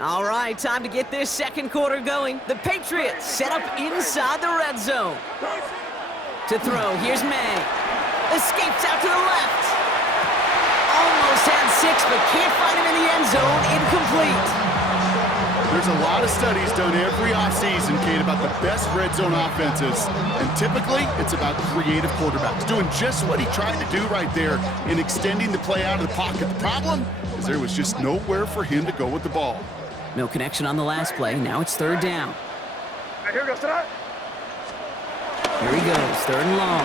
All right, time to get this second quarter going. The Patriots set up inside the red zone. To throw, here's May. Escapes out to the left. Almost had 6, but can't find him in the end zone. Incomplete. There's a lot of studies done every offseason, Kate, about the best red zone offenses. And typically, it's about creative quarterbacks doing just what he tried to do right there in extending the play out of the pocket. The problem is there was just nowhere for him to go with the ball. No connection on the last play. Now it's third down. Here goes tonight. Here he goes, third and long.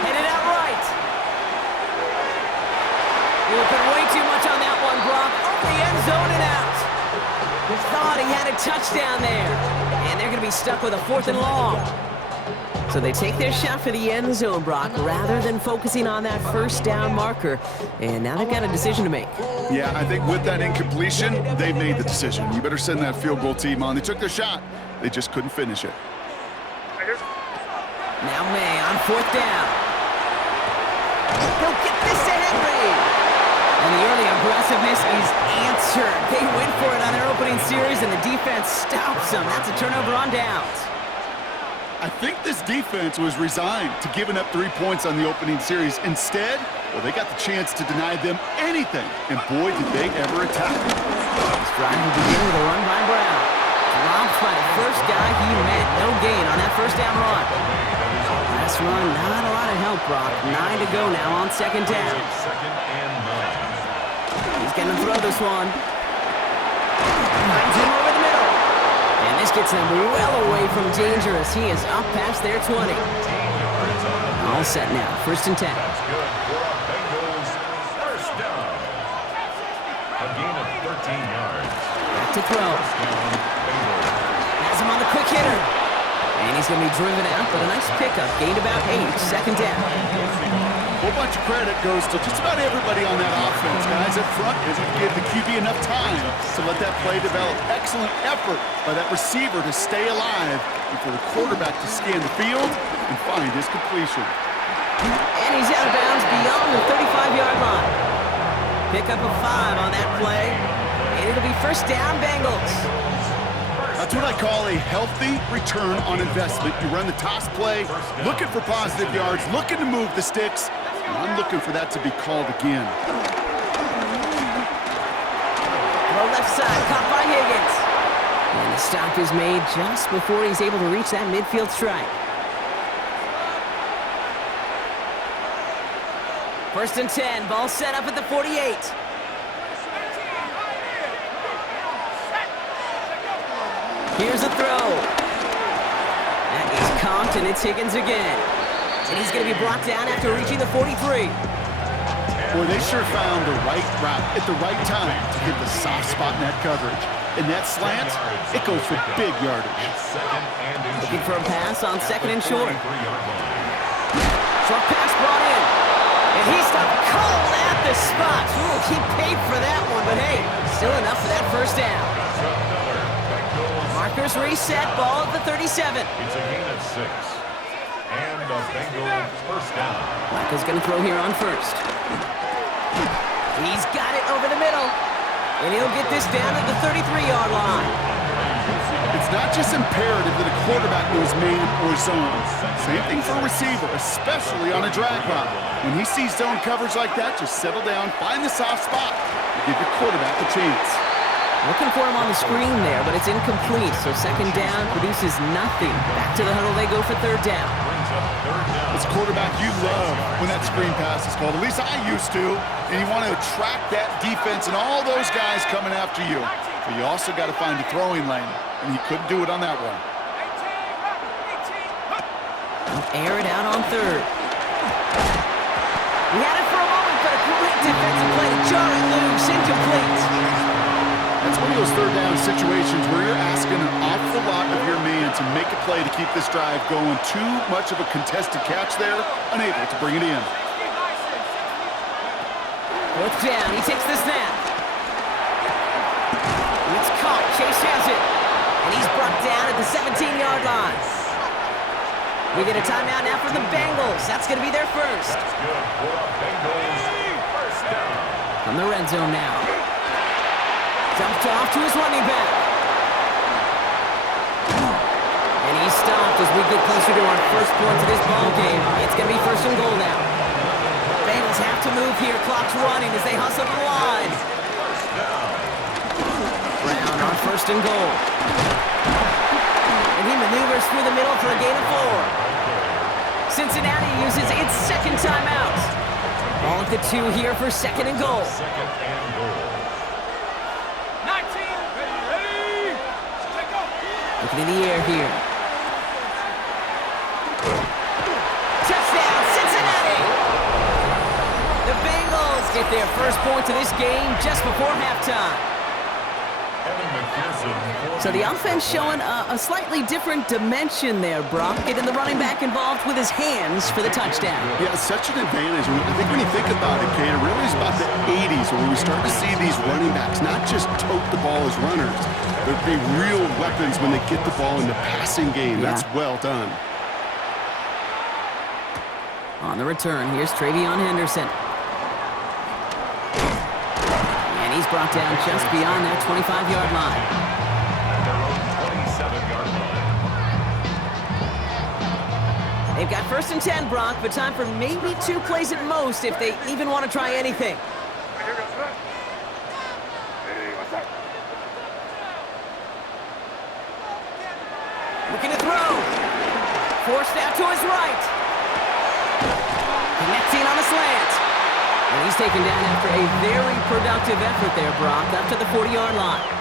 Headed out right. You're put way too much on that one, Brock. Over the end zone and out. Thought he had a touchdown there. And they're going to be stuck with a 4th and long. So they take their shot for the end zone, Brock, rather than focusing on that first down marker. And now they've got a decision to make. Yeah, I think with that incompletion, they made the decision. You better send that field goal team on. They took their shot. They just couldn't finish it. Now May on 4th down. He'll get this to Henry. And the early aggressiveness is answered. They went for it on their opening series, and the defense stops them. That's a turnover on downs. I think this defense was resigned to giving up 3 points on the opening series. Instead, well, they got the chance to deny them anything. And boy, did they ever attack. This drive will begin with a run by Brown. Dropped by the first guy he met. No gain on that first down run. Last run, not a lot of help, Brock. 9 to go now on second down. He's going to throw this one. Finds him over the middle. And this gets them well away from danger as he is up past their 20. All set now, 1st and 10. That's good for our Bengals. First down. A gain of 13 yards. Back to throw. Has him on the quick hitter. And he's going to be driven out, but a nice pickup. Gained about 8, second down. A whole bunch of credit goes to just about everybody on that offense. Guys up front isn't give the QB enough time to let that play develop. Excellent effort by that receiver to stay alive and for the quarterback to scan the field and find his completion. And he's out of bounds beyond the 35-yard line. Pick up a 5 on that play, and it'll be first down, Bengals. That's what I call a healthy return on investment. You run the toss play, looking for positive yards, looking to move the sticks. And I'm looking for that to be called again. Throw left side, caught by Higgins. And the stop is made just before he's able to reach that midfield strike. 1st and 10, ball set up at the 48. Here's a throw. That is comped, and it's Higgins again. And he's going to be brought down after reaching the 43. Boy, they sure found the right route at the right time to hit the soft spot in that coverage. And that slant, it goes for big yardage. Looking for a pass on 2nd and short. Short pass brought in. And he stopped cold at the spot. Ooh, he paid for that one, but hey, still enough for that first down. Markers reset, ball at the 37. It's a gain of 6. And the Bengals first down. Flacco's going to throw here on 1st. He's got it over the middle. And he'll get this down at the 33-yard line. It's not just imperative that a quarterback knows man or zone. Same thing for a receiver, especially on a drag route. When he sees zone coverage like that, just settle down, find the soft spot, and give your quarterback a chance. Looking for him on the screen there, but it's incomplete. So second down produces nothing. Back to the huddle they go for third down. As a quarterback, you love when that screen pass is called. At least I used to. And you want to attract that defense and all those guys coming after you. But you also got to find a throwing lane. And he couldn't do it on that one. Air it out on 3rd. He had it for a moment, but a great defensive play to jar it loose. Incomplete. That's one of those third down situations where you're asking an awful lot of your man to make a play to keep this drive going. Too much of a contested catch there, unable to bring it in. 4th down, he takes the snap. It's caught, Chase has it. And he's brought down at the 17-yard line. We get a timeout now for the Bengals. That's going to be their first. That's good for our Bengals. First down. From the red zone now. To Dumped off to his running back. And he's stopped as we get closer to our first point of this ball game. It's going to be first and goal now. Bengals have to move here. Clock's running as they hustle to the line. Brown on first and goal. And he maneuvers through the middle for a gain of 4. Cincinnati uses its second timeout. Ball at the 2 here for second and goal. Looking in the air here. Touchdown, Cincinnati! The Bengals get their first point of this game just before halftime. So the offense showing a slightly different dimension there, Brock. Getting the running back involved with his hands for the touchdown. Yeah, such an advantage. I think when you think about it, Kate, it really is about the 80s where we start to see these running backs not just tote the ball as runners, but be real weapons when they get the ball in the passing game. Yeah. That's well done. On the return, here's Travion Henderson. And he's brought down just beyond that 25-yard line. They've got first and 10, Brock, but time for maybe 2 plays at most if they even want to try anything. Looking to throw. Forced out to his right. Connecting on a slant. And he's taken down after a very productive effort there, Brock, up to the 40-yard line.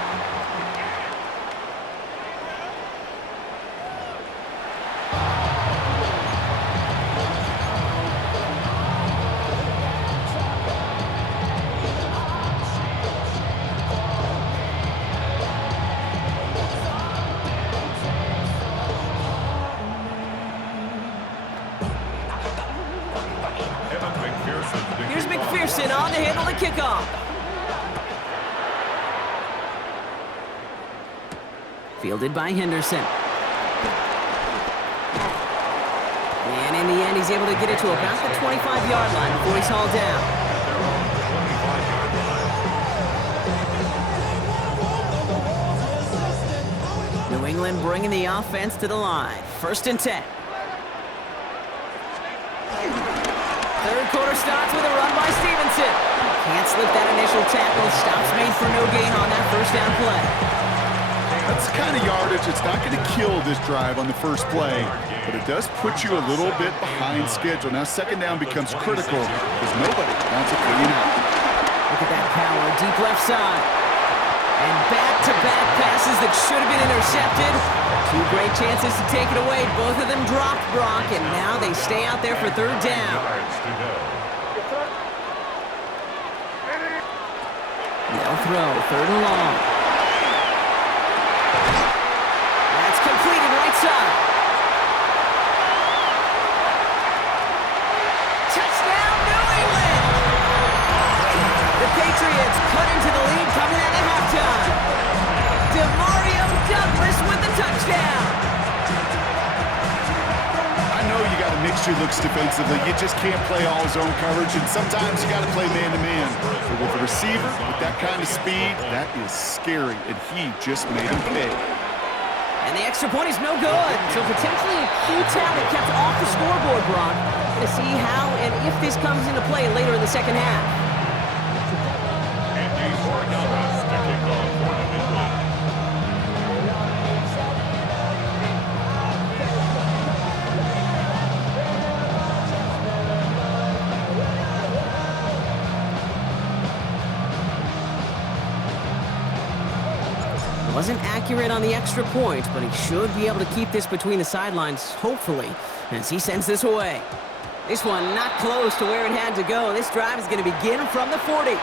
Here's McPherson on to handle the kickoff. Fielded by Henderson. And in the end, he's able to get it to about the 25-yard line before he's hauled down. New England bringing the offense to the line. First and 10. Third quarter starts with a run by Stevenson. Can't slip that initial tackle. Stops made for no gain on that first down play. That's the kind of yardage that's not going to kill this drive on the first play, but it does put you a little bit behind schedule. Now second down becomes critical because nobody wants a clean out. Look at that power, deep left side. And back-to-back passes that should have been intercepted. 2 great chances to take it away. Both of them dropped, Brock, and now they stay out there for third down. They'll throw, third and long. That's completed right side. Touchdown, New England! The Patriots cut into the lead coming out of halftime. DeMario Douglas with the touchdown. I know you got to mix your looks defensively. You just can't play all zone coverage, and sometimes you got to play man-to-man. But with a receiver with that kind of speed, that is scary, and he just made him pay. And the extra point is no good. So potentially a key talent kept off the scoreboard, Brock. To see how and if this comes into play later in the second half. Wasn't accurate on the extra point, but he should be able to keep this between the sidelines, hopefully, as he sends this away. This one not close to where it had to go. This drive is going to begin from the 40.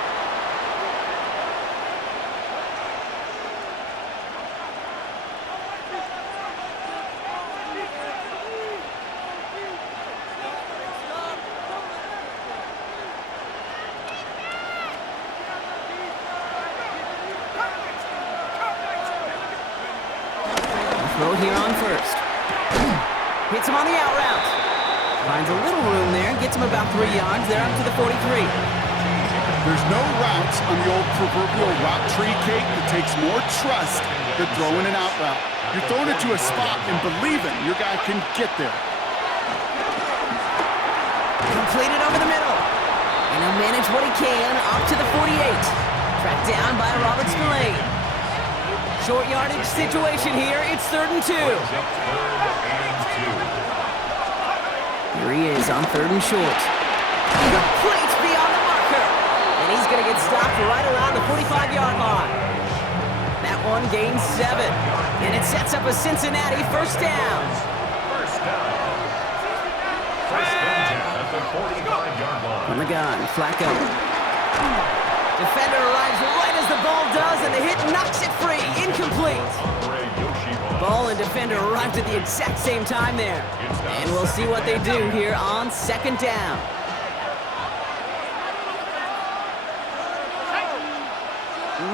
Throw here on first. Hits him on the out route. Finds a little room there. Gets him about 3 yards. They're up to the 43. There's no route on the old proverbial route tree, Kate, that takes more trust than throwing an out route. You're throwing it to a spot and believing your guy can get there. Completed over the middle. And he'll manage what he can up to the 48. Tracked down by Robert Spillane. Short yardage situation here. It's 3rd and 2. Here he is on 3rd and short. Complete beyond the marker. And he's going to get stopped right around the 45-yard line. That one gains 7. And it sets up a Cincinnati first down. At the 45-yard line. On the gun, Flacco. Defender arrives right as the ball does, and the hit knocks it free. Incomplete. Ball and defender arrived at the exact same time there. And we'll see what they do here on 2nd down.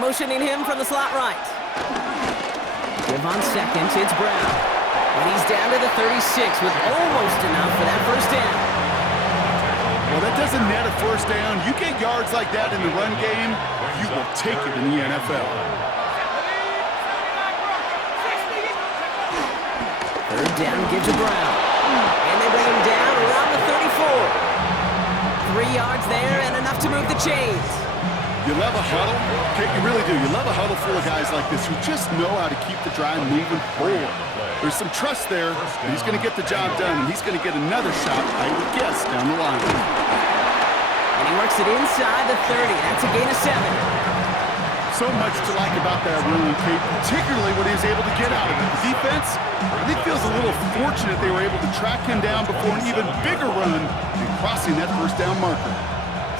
Motioning him from the slot right. Give on 2nd, it's Brown. And he's down to the 36 with almost enough for that first down. Well, that doesn't net a first down. You get yards like that in the run game, you will take it in the NFL. 3rd down, give to Brown. And they bring him down around the 34. 3 yards there and enough to move the chains. You love a huddle. Okay, you really do. You love a huddle full of guys like this who just know how to keep the drive moving forward. There's some trust there. He's going to get the job done, and he's going to get another shot, I would guess, down the line. And he works it inside the 30. That's a gain of 7. So much to like about that run, Kate, particularly what he was able to get out of it. The defense, I think, feels a little fortunate they were able to track him down before an even bigger run and crossing that first down marker.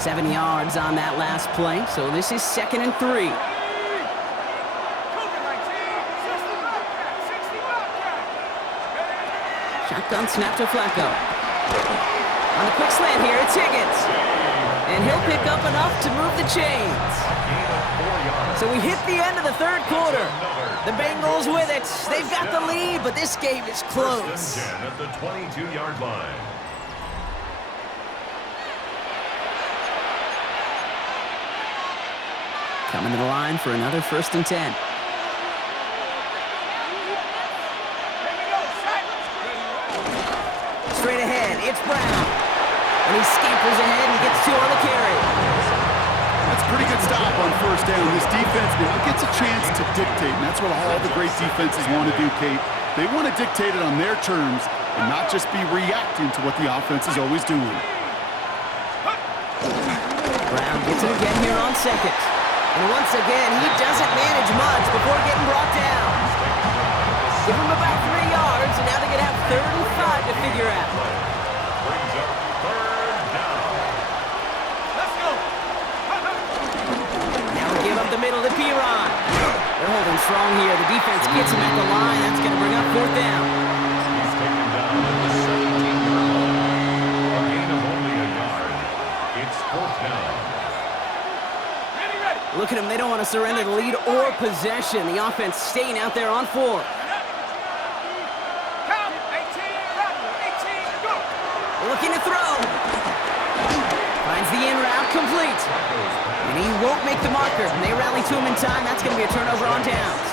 7 yards on that last play, so this is 2nd and 3. Shotgun snap to Flacco. On the quick slant here, it's Higgins. And he'll pick up enough to move the chains. So we hit the end of the 3rd quarter. The Bengals with it. They've got the lead, but this game is close. At the 22-yard line. Coming to the line for another 1st and 10. Straight ahead, it's Brown. And he scampers ahead and gets 2 on the carry. That's a pretty good stop on first down. This defense now gets a chance to dictate, and that's what all the great defenses want to do, Kate. They want to dictate it on their terms and not just be reacting to what the offense is always doing. Brown gets it again here on 2nd. And once again, he doesn't manage much before getting brought down. Give him about 3 yards, and now they're going to have 3rd and 5 to figure out. Brings up 3rd down. Let's go. Now we give up the middle to Piron. They're holding strong here. The defense gets him at the line. That's going to bring up 4th down. He's taken down at the 17-yard line. A gain of only a yard. It's 4th down. Look at them. They don't want to surrender the lead or possession. The offense staying out there on 4. Looking to throw. Finds the in route complete. And he won't make the marker. And they rally to him in time. That's going to be a turnover on downs.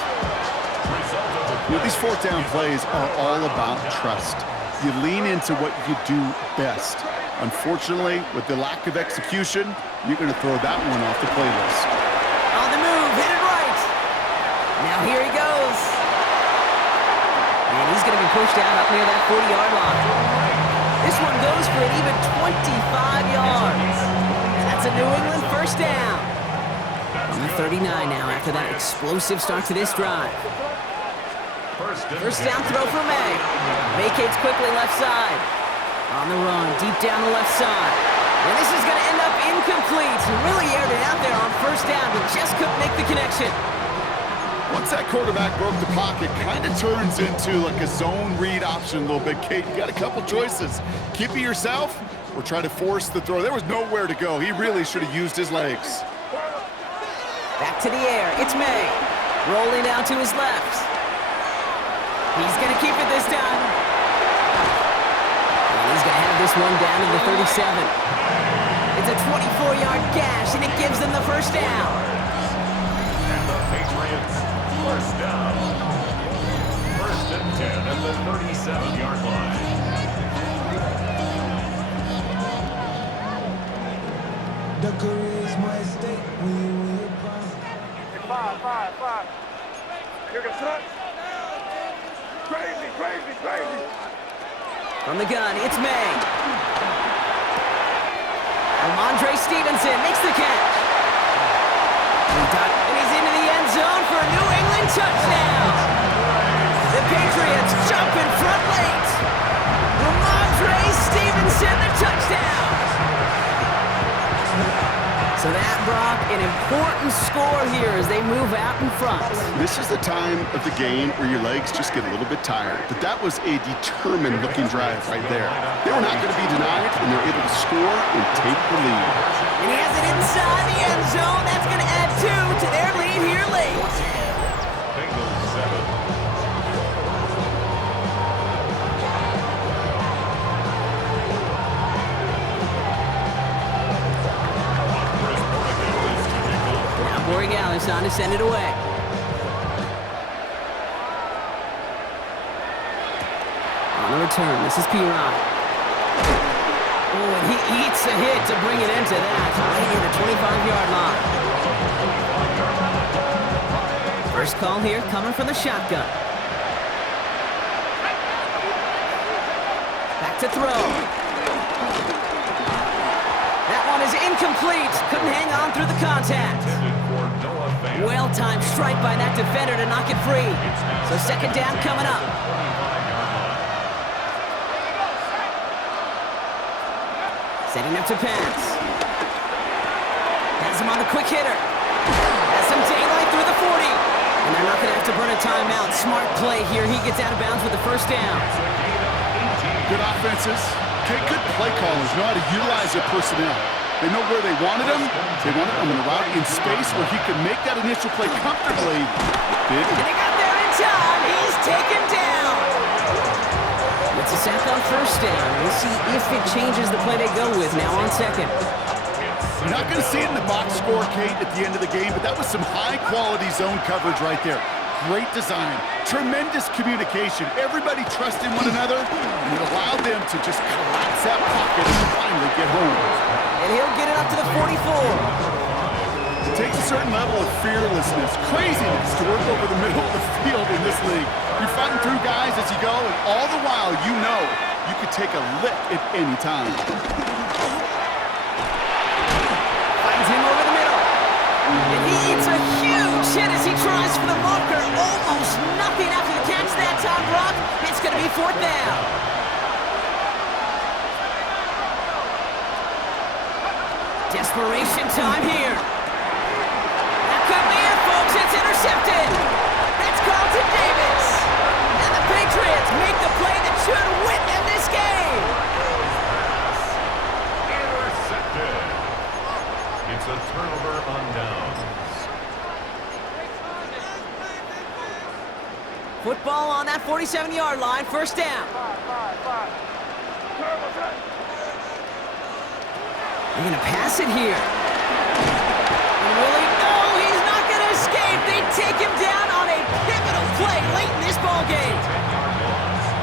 These 4th down plays are all about trust. You lean into what you do best. Unfortunately, with the lack of execution, you're going to throw that one off the playlist. On the move, hit it right. Now here he goes. And he's going to be pushed out up near that 40-yard line. This one goes for an even 25 yards. And that's a New England first down. On the 39 now after that explosive start to this drive. First down throw for May. Vacates quickly left side. On the run, deep down the left side. And this is going to end up incomplete. He really aired it out there on first down, but just couldn't make the connection. Once that quarterback broke the pocket, kind of turns into like a zone read option a little bit, Kate. You got a couple choices. Keep it yourself or try to force the throw. There was nowhere to go. He really should have used his legs. Back to the air. It's May. Rolling out to his left. He's going to keep it this time. And he's going to have this one down to the 37. It's a 24-yard gash, and it gives first down. And the Patriots, first down. First and 10 at the 37-yard line. The career is my estate. Five. Here goes touch. Crazy. From the gun, it's May. Ramondre Stevenson makes the catch. And he's into the end zone for a New England touchdown. The Patriots jump in front late. Ramondre Stevenson, the touchdown. So that, Brock, an important score here as they move out in front. This is the time of the game where your legs just get a little bit tired. But that was a determined-looking drive right there. They were not going to be denied, and they're able to score and take the lead. And he has it inside the end zone. That's going to add 2 to their lead here late. Bengals 7. Borregales on to send it away. On the return, this is Piron. Oh, and he eats a hit to bring it into that. Right near the 25-yard line. First call here coming from the shotgun. Back to throw. That one is incomplete. Couldn't hang on through the contact. Well-timed strike by that defender to knock it free. So second down coming up. Setting up to pass. Has him on the quick hitter. Has some daylight through the 40. And they're not going to have to burn a timeout. Smart play here. He gets out of bounds with the first down. Good offenses. Okay, good play callers know how to utilize their personnel. They know where they wanted him. They wanted him in a route in space where he could make that initial play comfortably. And they got there in time. He's taken down. It's a sack on first down. We'll see if it changes the play they go with now on second. You're not going to see it in the box score, Kate, at the end of the game, but that was some high-quality zone coverage right there. Great design, tremendous communication. Everybody trusting one another, and it allowed them to just collapse that pocket and finally get home. And he'll get it up to the 44. It takes a certain level of fearlessness, craziness to work over the middle of the field in this league. You're fighting through guys as you go, and all the while you know you could take a lick at any time. Finds him over the middle. And he eats a huge hit as he tries for the marker. Almost nothing after the catch that time, Brock. It's going to be fourth down. Desperation time here. That could be it, folks. It's intercepted. That's Carlton Davis. And the Patriots make the play that should win them this game. Intercepted. It's a turnover on downs. Football on that 47-yard line. First down. They're going to pass it here. And Willie, no, he's not going to escape. They take him down on a pivotal play late in this ball game.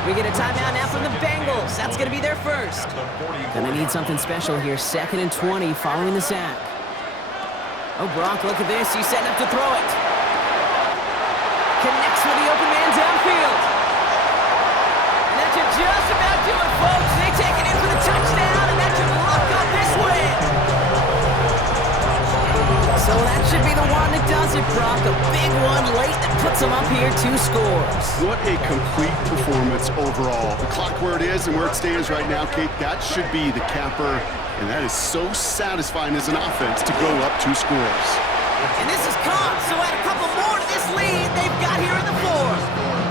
We get a timeout now from the Bengals. That's going to be their first. Going to need something special here. 2nd and 20 following the sack. Oh, Brock, look at this. He's setting up to throw it. Connects with the open man downfield. And that should just about do it, folks. They take it in for the touchdown, and that should lock up this win. So that should be the one that does it, Brock. A big one late that puts them up here 2 scores. What a complete performance overall. The clock where it is and where it stands right now, Kate, that should be the capper. And that is so satisfying as an offense to go up 2 scores. And this is Cobb, so add a couple more to this lead they've got here in the 4th.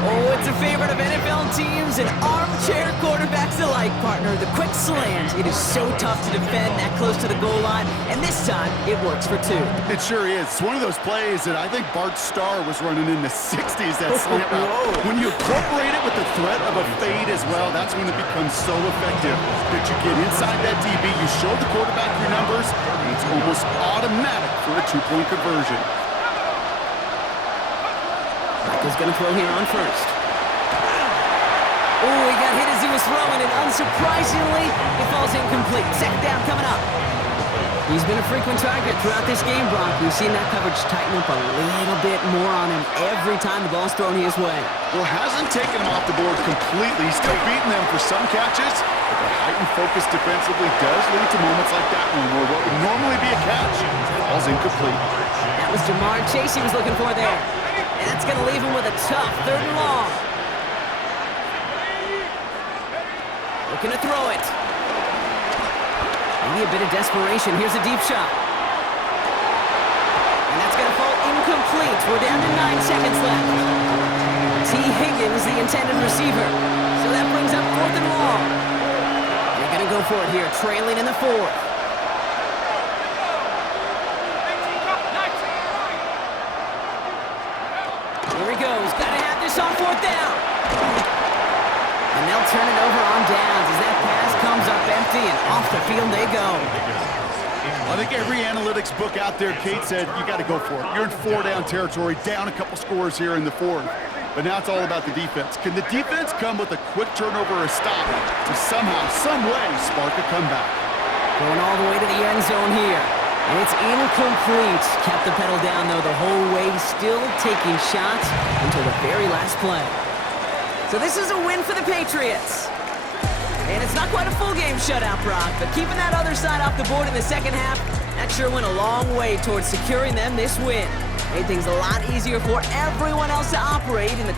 Oh, it's a favorite of NFL teams and armchair quarterbacks alike, partner. The quick slant. It is so tough to defend that close to the goal line, and this time it works for 2. It sure is. It's one of those plays that I think Bart Starr was running in the 60s, that slant route. When you incorporate it with the threat of a fade as well, that's when it becomes so effective that you get inside that DB, you show the quarterback your numbers, and it's almost automatic for a two-point conversion. Michael's going to throw here on first. Oh, he got hit as he was throwing, and unsurprisingly, it falls incomplete. Second down coming up. He's been a frequent target throughout this game, Brock. We've seen that coverage tighten up a little bit more on him every time the ball's thrown his way. Well, hasn't taken him off the board completely. He's still beating them for some catches, but the heightened focus defensively does lead to moments like that one, where what would normally be a catch falls incomplete. That was Jamar Chase he was looking for there. And that's going to leave him with a tough 3rd and long. Looking to throw it. Maybe a bit of desperation. Here's a deep shot. And that's going to fall incomplete. We're down to 9 seconds left. T. Higgins, the intended receiver. So that brings up 4th and long. They're going to go for it here, trailing in the 4th. Here he goes. Got to have this on 4th down. And they'll turn it over on downs as that pass comes up empty, and off the field they go. I think every analytics book out there, Kate said, you got to go for it. You're in 4-down territory, down a couple scores here in the 4th. But now it's all about the defense. Can the defense come with a quick turnover or a stop to somehow, some way, spark a comeback? Going all the way to the end zone here. And it's incomplete. Kept the pedal down, though, the whole way, still taking shots until the very last play. So this is a win for the Patriots. And it's not quite a full game shutout, Brock, but keeping that other side off the board in the second half, that sure went a long way towards securing them this win. Made things a lot easier for everyone else to operate in the